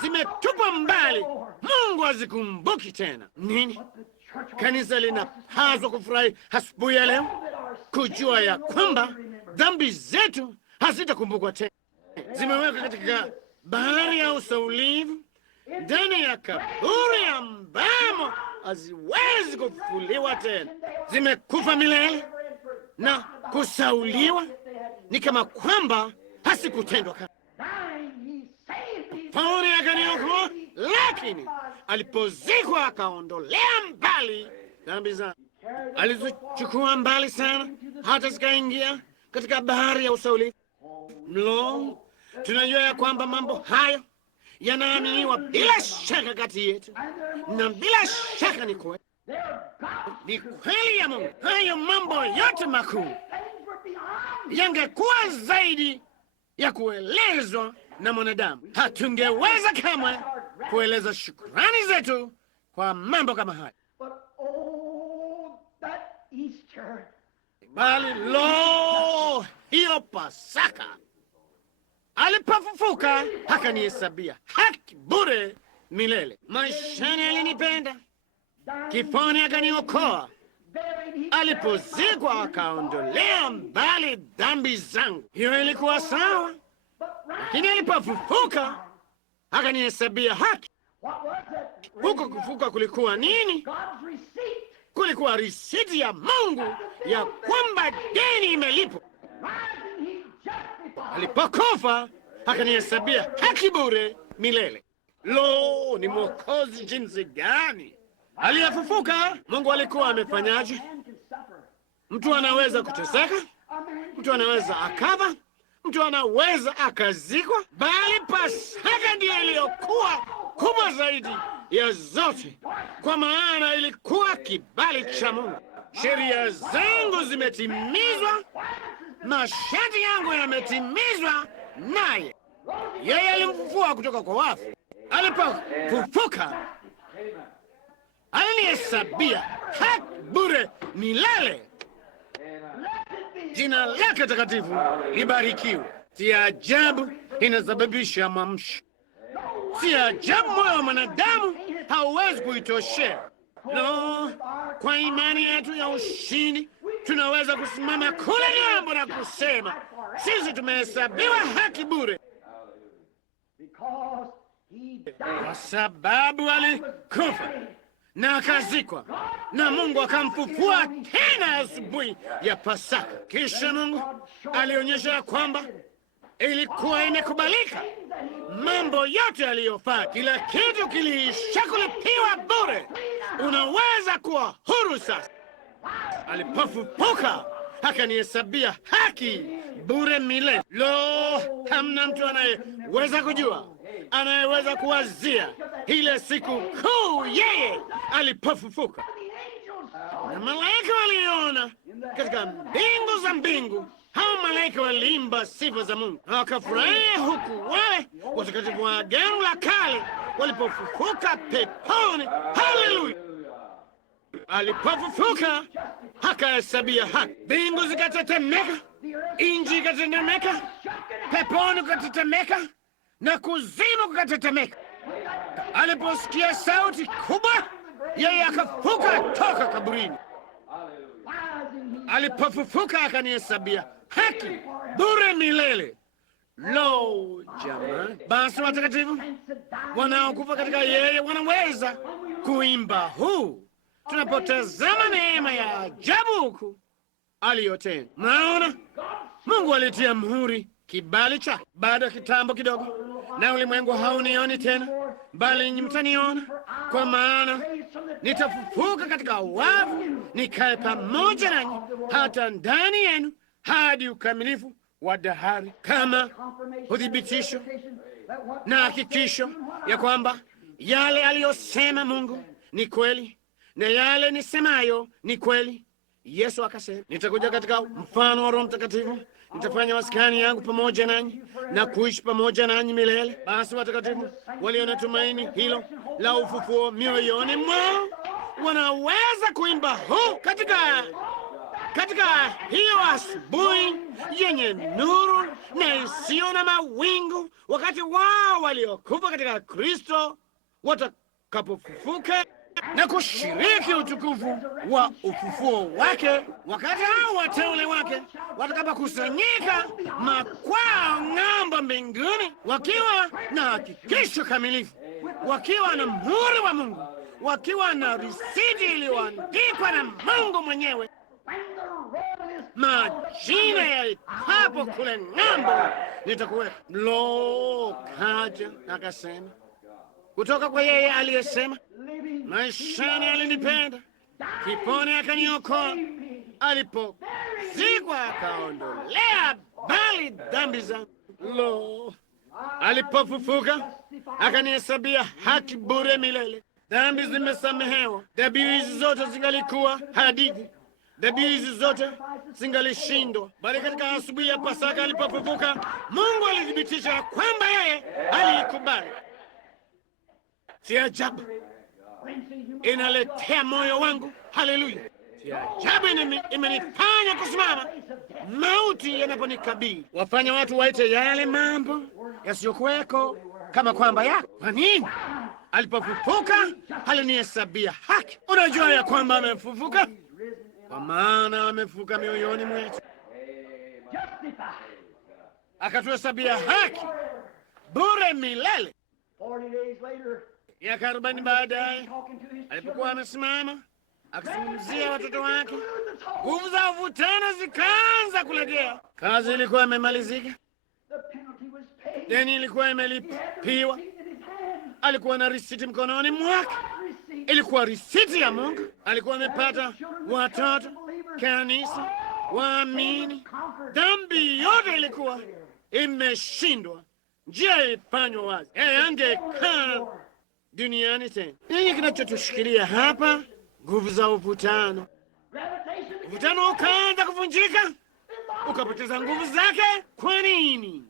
zimetupwa mbali. Mungu hazikumbuki tena. Nini? Kanisa linapaswa kufurahi asubuhi ya leo kujua ya kwamba dhambi zetu hazitakumbukwa tena, zimewekwa katika bahari ya usaulivu, ndani ya kaburi ambamo haziwezi kufufuliwa tena. Zimekufa milele na kusauliwa, ni kama kwamba hasikutendwa kazi. Poni akaniokoa, lakini alipozikwa akaondolea mbali dhambi zangu. Alizochukua mbali sana hata zikaingia katika bahari ya usaulifu. Mlo, tunajua ya kwamba mambo hayo yanaaminiwa bila shaka kati yetu, na bila shaka ni kweli, ni kweli ya Mungu. Hayo mambo yote makuu yangekuwa zaidi ya kuelezwa na mwanadamu. Hatungeweza kamwe kueleza shukrani zetu kwa mambo kama haya. Bali lo, hiyo Pasaka alipofufuka akanihesabia haki bure milele. Maishani alinipenda, kifoni akaniokoa, alipozikwa akaondolea mbali dhambi zangu. Hiyo ilikuwa sawa, lakini alipofufuka akanihesabia haki. Huko kufuka kulikuwa nini? Kulikuwa risiti ya Mungu ya kwamba deni imelipwa. Alipokufa akanihesabia haki bure milele. Lo, ni Mwokozi jinsi gani! Aliyefufuka, Mungu alikuwa amefanyaje? Mtu anaweza kuteseka, mtu anaweza akafa, mtu anaweza akazikwa, bali Pasaka ndiyo iliyokuwa kubwa zaidi ya zote, kwa maana ilikuwa kibali cha Mungu. Sheria zangu zimetimizwa, masharti yangu yametimizwa, naye yeye alimfufua kutoka kwa wafu. Alipofufuka alinihesabia haki bure milele. Jina lake takatifu libarikiwe. Si ajabu inasababisha mwamsho. Si ajabu moyo wa mwanadamu hauwezi kuitoshea. No, kwa imani yetu ya ushindi tunaweza kusimama kule ng'ambo na kusema sisi tumehesabiwa haki bure, kwa sababu alikufa na akazikwa, na Mungu akamfufua tena asubuhi ya Pasaka. Kisha Mungu alionyesha kwamba ilikuwa imekubalika. Mambo yote aliyofaa, kila kitu kilishakulipiwa bure. Unaweza kuwa huru sasa. Alipofufuka akanihesabia haki bure milele. Lo, hamna mtu anayeweza kujua, anayeweza kuwazia ile siku kuu yeye alipofufuka. Na malaika waliona katika mbingu za mbingu. Hao malaika waliimba sifa za Mungu na wakafurahia, huku wale watakatifu wa Agano la Kale walipofufuka peponi. Haleluya! Alipofufuka akahesabia haki. Mbingu zikatetemeka, nchi ikatetemeka, peponi kukatetemeka na kuzimu kukatetemeka. Aliposikia sauti kubwa, yeye akafuka toka kaburini. Alipofufuka akanihesabia haki bure milele. Lo, jamani! Basi watakatifu wanaokufa katika yeye wanaweza kuimba huu tunapotazama neema ya ajabu huku aliyotenda. Naona Mungu alitia muhuri kibali chake baada ya kitambo kidogo, na ulimwengu haunioni tena, bali ninyi mtaniona, kwa maana nitafufuka katika wafu, nikae pamoja nanyi hata ndani yenu hadi ukamilifu wa dahari, kama uthibitisho na hakikisho ya kwamba yale aliyosema Mungu ni kweli na yale nisemayo ni kweli. Yesu akasema, nitakuja katika mfano wa Roho Mtakatifu, nitafanya maskani yangu pamoja nanyi na kuishi pamoja nanyi milele. Basi watakatifu walio na tumaini hilo la ufufuo mioyoni mwao wanaweza kuimba huu katika hiyo asubuhi yenye nuru na isiyo na mawingu, wakati wao waliokufa katika Kristo watakapofufuka na kushiriki utukufu wa ufufuo wake, wakati hao wateule wake watakapokusanyika makwao ng'ambo mbinguni, wakiwa na hakikisho kamilifu, wakiwa na muhuri wa Mungu, wakiwa na risiti iliyoandikwa na Mungu mwenyewe, majina yaitwapo kule ng'ambo nitakuweka. Lo, kaja akasema kutoka kwa yeye aliyesema, maishani alinipenda, kifoni akaniokoa, alipozikwa akaondolea mbali dhambi zangu. Lo, alipofufuka akanihesabia haki bure milele. Dhambi zimesamehewa. Dhabihu hizi zote zingalikuwa hadithi, dhabihu hizi zote zingalishindwa, bali katika asubuhi ya Pasaka alipofufuka, Mungu alithibitisha kwamba yeye aliikubali. Si ajabu inaletea moyo wangu, haleluya! Si ajabu imenifanya kusimama mauti yanaponikabili. Wafanya watu waite yale mambo yasiyokuweko kama kwamba yako. Kwa nini? Alipofufuka alinihesabia haki. Unajua ya kwamba amefufuka, kwa maana amefufuka mioyoni mwetu, akatuhesabia haki bure milele. Miaka 40 baadaye, alipokuwa amesimama akizungumzia watoto wake, nguvu za uvutano zikaanza kulegea. Kazi ilikuwa imemalizika, deni ilikuwa imelipiwa. Alikuwa na risiti mkononi mwake, ilikuwa risiti ya Mungu. Alikuwa amepata watoto, kanisa, waamini. Dhambi yote ilikuwa imeshindwa, njia ilifanywa wazi. Yeye angekaa duniani tena. Nini kinachotushikilia hapa? Nguvu za uvutano. Uvutano ukaanza kuvunjika, ukapoteza nguvu zake. Kwa nini?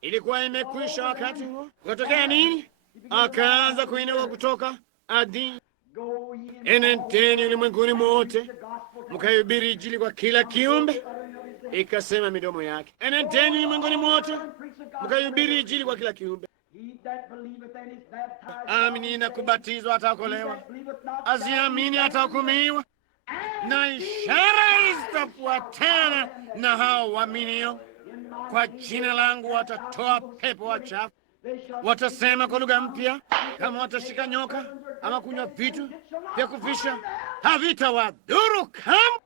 Ilikuwa imekwisha wakati huo. Ukatokea nini? Akaanza kuinuka kutoka ardhini. Enendeni ulimwenguni mote mkahubiri Injili kwa kila kiumbe, ikasema midomo yake. Enendeni ulimwenguni mote mkahubiri Injili kwa kila kiumbe. Amini na kubatizwa ataokolewa, asiamini atahukumiwa. Na ishara zitafuatana na hao waaminio. Kwa jina langu watatoa pepo wachafu, watasema kwa lugha mpya. Kama watashika nyoka ama kunywa vitu vya kufisha, havitawadhuru kamwe.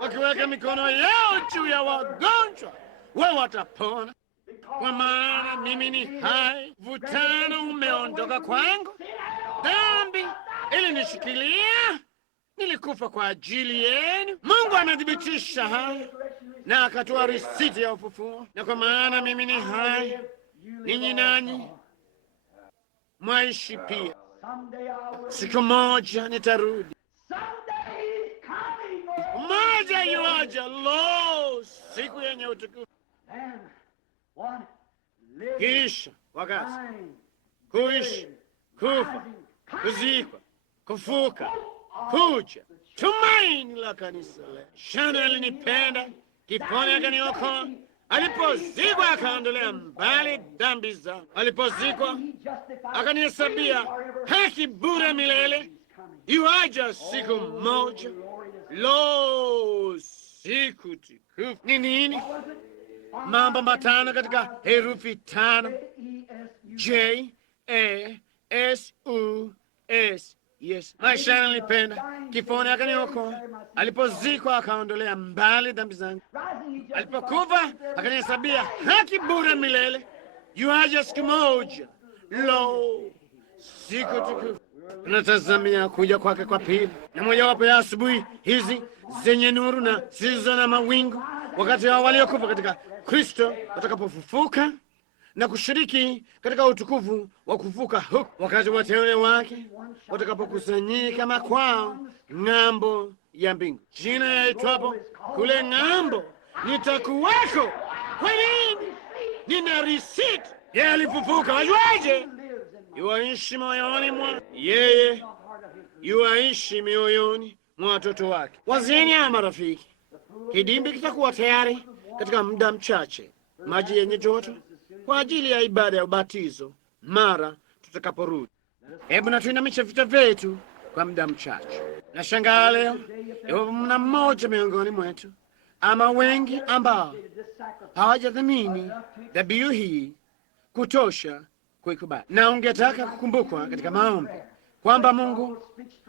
Wakiweka mikono yao juu ya wagonjwa, wao watapona. Kwa maana mimi ni hai, vutano umeondoka kwangu. Dhambi ilinishikilia, nilikufa kwa ajili yenu. Mungu amethibitisha haya na akatoa risiti ya ufufuo. Na kwa maana mimi ni hai, ninyi nanyi mwaishi pia. Siku moja nitarudi, moja yuaja, lo, siku yenye utukufu. Kisha wakati kuishi, kufa, kuzikwa, kufuka, kuja, tumaini la kanisa leo. Shana alinipenda, kiponi akaniokoa, alipozikwa akaondolea mbali dhambi zangu, alipozikwa akanihesabia haki bure milele. Yuaja siku moja, lo, siku tukufu. Ni nini? Mambo matano katika herufi tano: J-A-S-U-S. Yes, maisha nilipenda, kifoni akaniokoa, alipozikwa akaondolea mbali dhambi zangu, alipokufa akanihesabia haki bure milele. Yuaja siku moja, lo, siku tukufu. Tunatazamia kuja kwake kwa pili, na mojawapo ya asubuhi hizi zenye nuru na zisizo na mawingu, wakati hao waliokufa katika Kristo watakapofufuka na kushiriki katika utukufu wa kufuka huku, wakati wateule wake watakapokusanyika makwao ng'ambo ya mbingu. Jina yaitwapo kule ng'ambo nitakuwako. Kwa nini? Nina risiti. Yeye alifufuka, wajuaje? Yuaishi moyoni mwa yeye, yuaishi mioyoni mwa watoto wake. Wazieni ya marafiki, kidimbi kitakuwa tayari katika muda mchache, maji yenye joto kwa ajili ya ibada ya ubatizo mara tutakaporudi. Hebu na tuinamishe vichwa vyetu kwa muda mchache. Nashangaa leo iwapo mna mmoja miongoni mwetu ama wengi ambao hawajadhamini dhabihu hii kutosha kuikubali, na ungetaka kukumbukwa katika maombi kwamba Mungu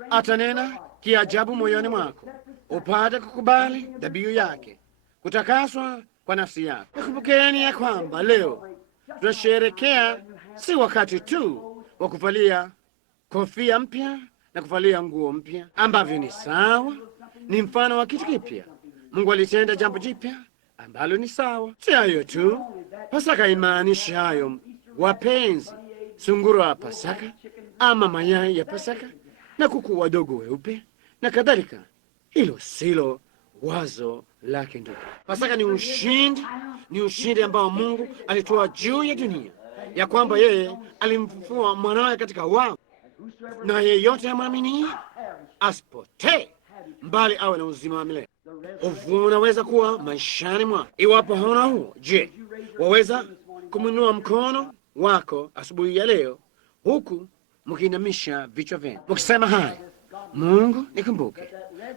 atanena kiajabu moyoni mwako upate kukubali dhabihu yake, kutakaswa kwa nafsi yako. Nakumbukeni ya kwamba leo tunasherekea si wakati tu wa kuvalia kofia mpya na kuvalia nguo mpya, ambavyo ni sawa, ni mfano wa kitu kipya. Mungu alitenda jambo jipya ambalo ni sawa. Si hayo tu, Pasaka imaanishi hayo, wapenzi, sungura wa Pasaka ama mayai ya Pasaka na kuku wadogo weupe na kadhalika. Hilo silo wazo lake ndugu. Pasaka ni ushindi ambao Mungu alitoa juu ya dunia, ya kwamba yeye alimfufua mwanawe katika wafu, na yeyote amwamini asipotee, mbali awe na uzima wa milele. Ufufuo unaweza kuwa maishani mwako. Iwapo hauna huo, je, waweza kumwinua mkono wako asubuhi ya leo, huku mkiinamisha vichwa vyenu mkisema, haya Mungu nikumbuke,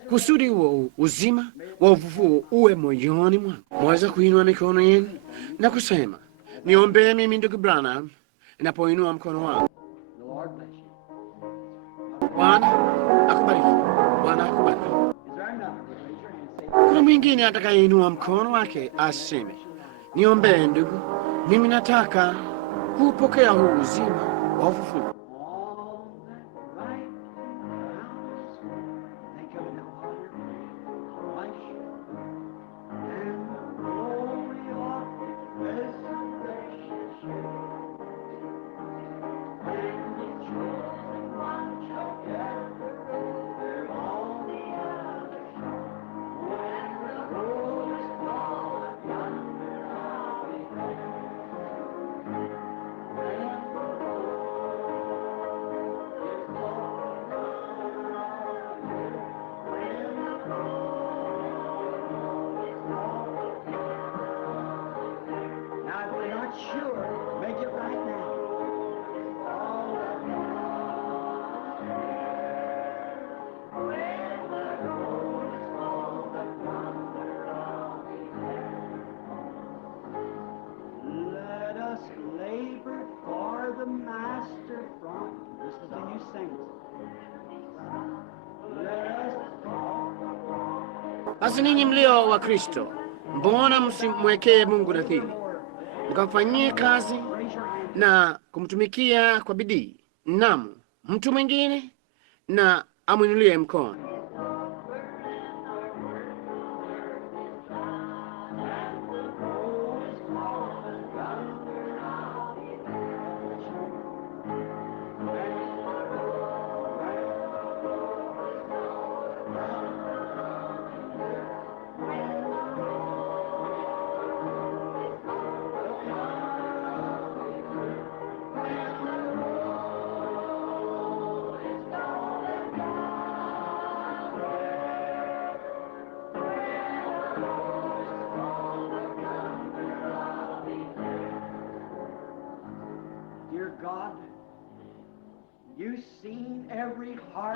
kusudi huo uzima wa ufufuo uwe moyoni mwangu. Mwaweza kuinua mikono yenu na kusema, niombee mimi ndugu Branham. Inapoinua mkono wangu, Bwana akubariki, Bwana akubariki. Kuna mwingine atakayeinua mkono wake aseme, niombee ndugu, mimi nataka kupokea huu uzima wa ufufuo. Basi ninyi mlio wa Kristo, mbona msimwekee Mungu nadhiri, mkamfanyie kazi na kumtumikia kwa bidii? Naam, mtu mwingine na amwinulie mkono.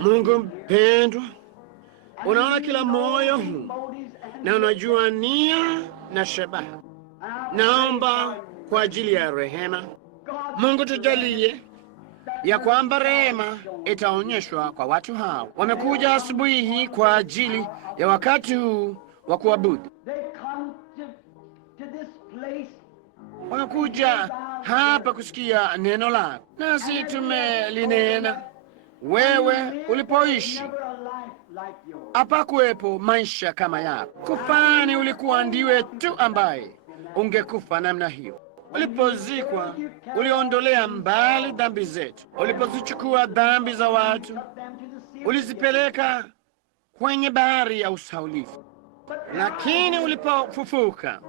Mungu mpendwa, unaona kila moyo huu na unajua nia na shabaha. Naomba kwa ajili ya rehema, Mungu tujalie ya kwamba rehema itaonyeshwa kwa watu hao. Wamekuja asubuhi hii kwa ajili ya wakati huu wa kuabudu. Wamekuja hapa kusikia neno lako, nasi tumelinena. Wewe ulipoishi hapakuwepo maisha kama yako. Kufani ulikuwa ndiwe tu ambaye ungekufa namna hiyo. Ulipozikwa uliondolea mbali dhambi zetu. Ulipozichukua dhambi za watu ulizipeleka kwenye bahari ya usaulifu, lakini ulipofufuka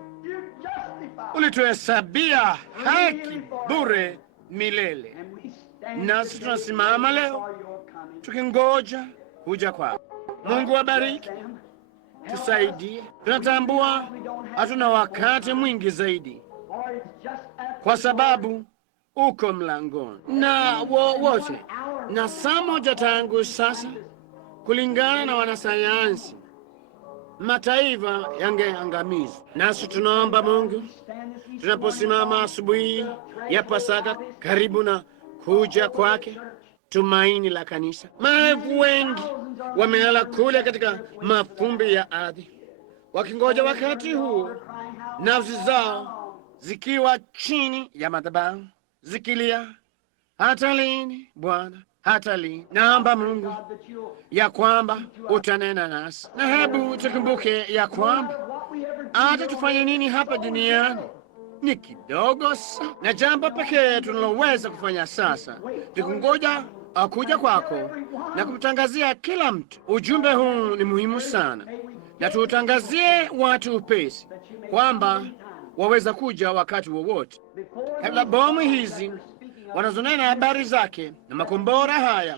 ulituhesabia haki bure milele. Nasi tunasimama leo tukingoja kuja kwako. Mungu abariki, tusaidie. Tunatambua hatuna wakati mwingi zaidi, kwa sababu uko mlangoni na wote, na saa moja tangu sasa, kulingana na wanasayansi, mataifa yangeangamizwa. Nasi tunaomba Mungu, tunaposimama asubuhi ya Pasaka karibu na kuja kwake, tumaini la kanisa. Maelfu wengi wamelala kule katika mafumbi ya ardhi, wakingoja wakati huu, nafsi zao zikiwa chini ya madhabahu zikilia, hata lini Bwana, hata lini? Naomba Mungu ya kwamba utanena nasi, na hebu tukumbuke ya kwamba hata tufanye nini hapa duniani ni kidogo sana, na jambo pekee tunaloweza kufanya sasa ni kungoja kuja kwako na kumtangazia kila mtu. Ujumbe huu ni muhimu sana, na tuutangazie watu upesi, kwamba waweza kuja wakati wowote, kabla bomu hizi wanazonena habari zake na makombora haya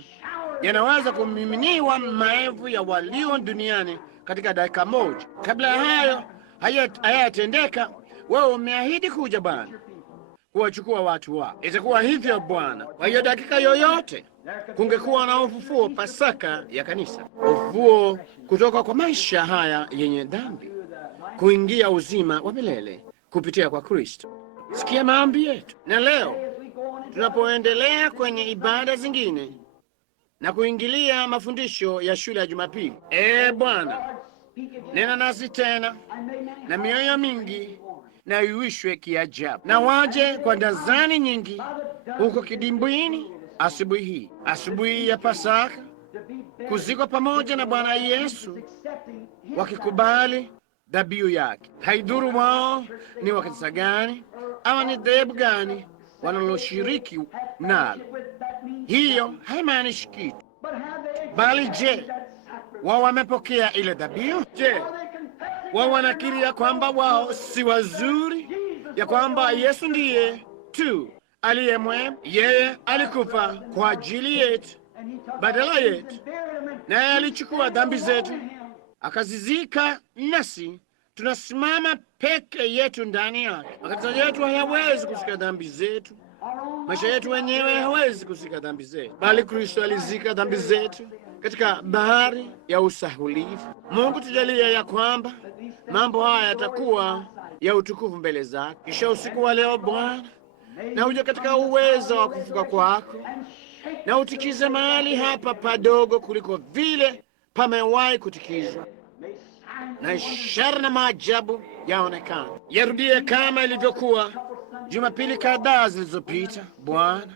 yanaweza kumiminiwa maelfu ya walio duniani katika dakika moja. Kabla ya hayo hayatendeka, wewe umeahidi kuja Bwana kuwachukua watu wako. Itakuwa hivyo Bwana. Kwa hiyo dakika yoyote kungekuwa na ufufuo, Pasaka ya kanisa, ufufuo kutoka kwa maisha haya yenye dhambi kuingia uzima wa milele kupitia kwa Kristo. Sikia maombi yetu. Na leo tunapoendelea kwenye ibada zingine na kuingilia mafundisho ya shule ya Jumapili, Bwana, nena nasi tena, na mioyo mingi na iwishwe kiajabu, na waje kwa dazani nyingi huko kidimbwini asubuhi hii, asubuhi ya Pasaka, kuzikwa pamoja na Bwana Yesu, wakikubali dhabihu yake. Haidhuru wao ni wa kanisa gani ama ni dhehebu gani wanaloshiriki nalo, hiyo haimaanishi kitu. Bali je, wao wamepokea ile dhabihu? Je, wao wanakiri ya kwamba wao si wazuri, ya kwamba Yesu ndiye tu aliye mwema? Yeye alikufa kwa ajili yetu, badala yetu, naye alichukua dhambi zetu akazizika, nasi tunasimama peke yetu ndani yake. Makanisa yetu hayawezi kushika dhambi zetu, maisha yetu wenyewe hawezi kushika dhambi zetu, bali Kristo alizika dhambi zetu katika bahari ya usahulifu. Mungu tujalie ya kwamba mambo haya yatakuwa ya utukufu mbele zake. Kisha usiku wa leo Bwana, na uje katika uwezo wa kufuka kwako, na utikize mahali hapa padogo kuliko vile pamewahi kutikizwa. na ishara na maajabu yaonekana. Yarudie kama ilivyokuwa Jumapili kadhaa zilizopita, Bwana,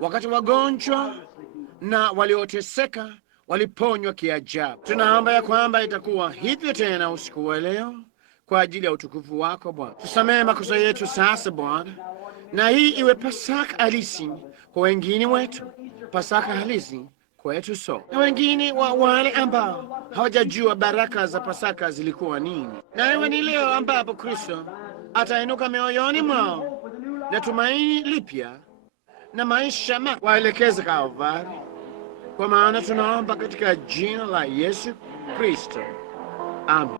wakati wagonjwa na walioteseka waliponywa kiajabu. Tunaomba ya kwamba itakuwa hivyo tena usiku wa leo kwa ajili ya utukufu wako Bwana. Tusamehe makosa yetu sasa Bwana, na hii iwe Pasaka halisi kwa wengine wetu, Pasaka halisi kwetu so, na wengine wa wale ambao hawajajua baraka za Pasaka zilikuwa nini. Na iwe ni leo ambapo Kristo atainuka mioyoni mwao na tumaini lipya na maisha waelekeze Kalvari, kwa maana tunaomba katika jina la Yesu Kristo, amen.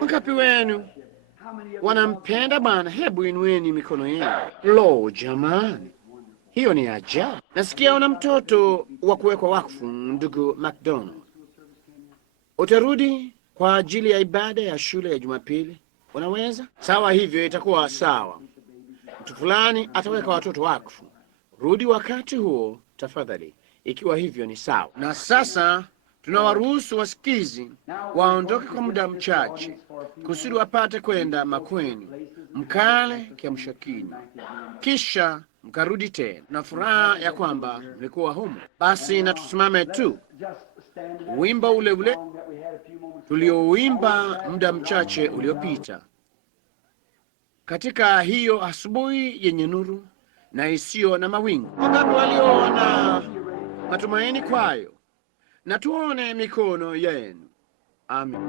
Wangapi wenu wanampenda Bwana? Hebu inueni mikono yenu. Lo, jamani, hiyo ni ajabu. Nasikia una mtoto wa kuwekwa wakfu, ndugu McDonald. Utarudi kwa ajili ya ibada ya shule ya Jumapili? Unaweza? Sawa, hivyo itakuwa sawa. Mtu fulani ataweka watoto wakfu. Rudi wakati huo tafadhali, ikiwa hivyo ni sawa. Na sasa tunawaruhusu wasikizi waondoke kwa muda mchache kusudi wapate kwenda makweni mkale kiamsha kinywa, kisha mkarudi tena na furaha ya kwamba mlikuwa humo. Basi na tusimame tu wimbo ule ule tuliouimba muda mchache uliopita, katika hiyo asubuhi yenye nuru na isiyo na mawingu. Wangapi waliona matumaini kwayo? Na tuone mikono yenu. Amen.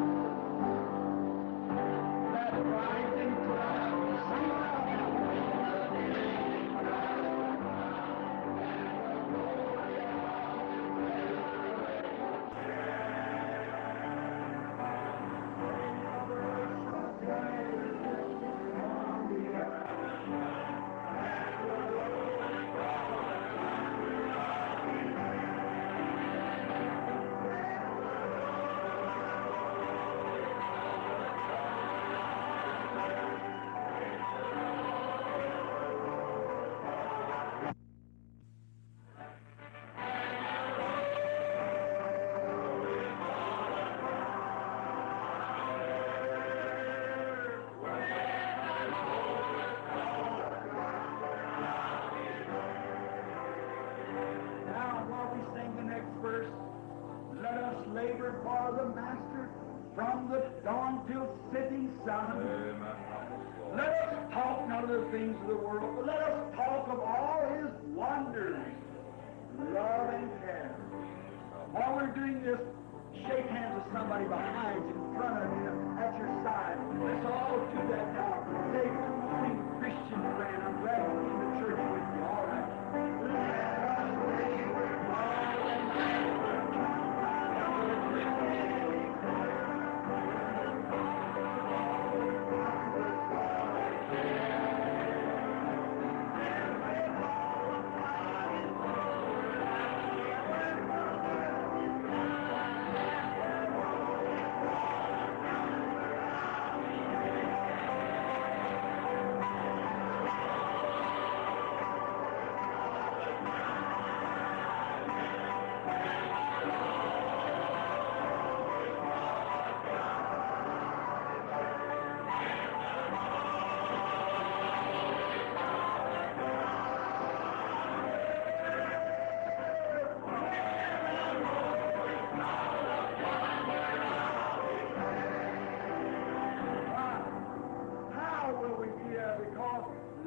Labor for the Master from the dawn till setting sun. Let us talk not of the things of the world, but let us talk of all His wonders, love and care. While we're doing this, shake hands with somebody behind you, in front of you, at your side. Let's all do that now. Say, good morning, Christian friend. I'm glad to be in the church with you. All right.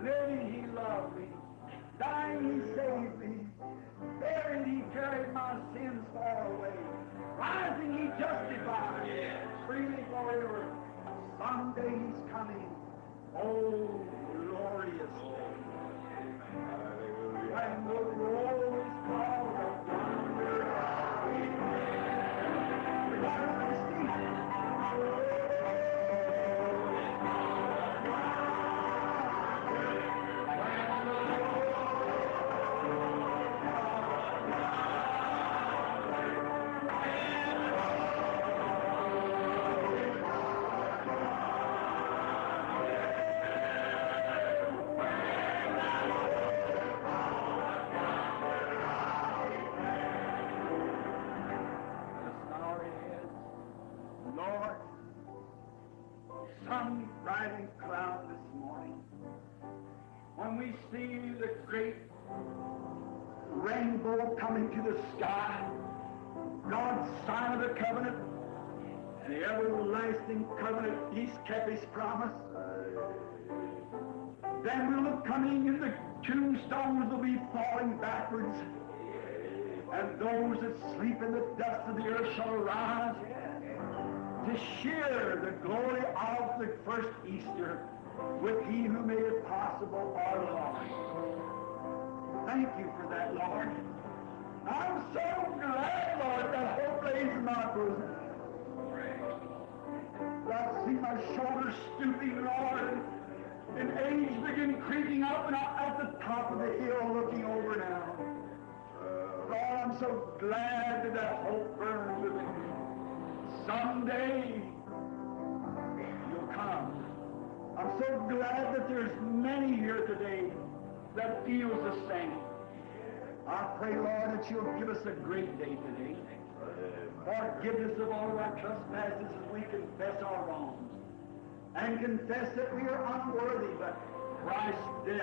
Living, He loved me. Dying, He saved me. Buried, He carried my sins far away. Rising, He justified. Freely forever. Someday He's coming. Oh, glorious day. When the roll is called up yonder, one bright and cloud this morning. When we see the great rainbow coming to the sky, God's sign of the covenant, and the everlasting covenant, He's kept His promise. Then we'll look coming, and the tombstones will be falling backwards, and those that sleep in the dust of the earth shall arise to share the glory of the first Easter with He who made it possible, our Lord. Thank you for that, Lord. I'm so glad, Lord, that hope lays in my bosom. I see my shoulders stooping, Lord, and age begin creeping up, and I'm at the top of the hill looking over now. Lord, I'm so glad that that hope burns within me. Someday you'll come. I'm so glad that there's many here today that feels the same. I pray, Lord, that you'll give us a great day today. Forgiveness of all our trespasses as we confess our wrongs, and confess that we are unworthy, but Christ did.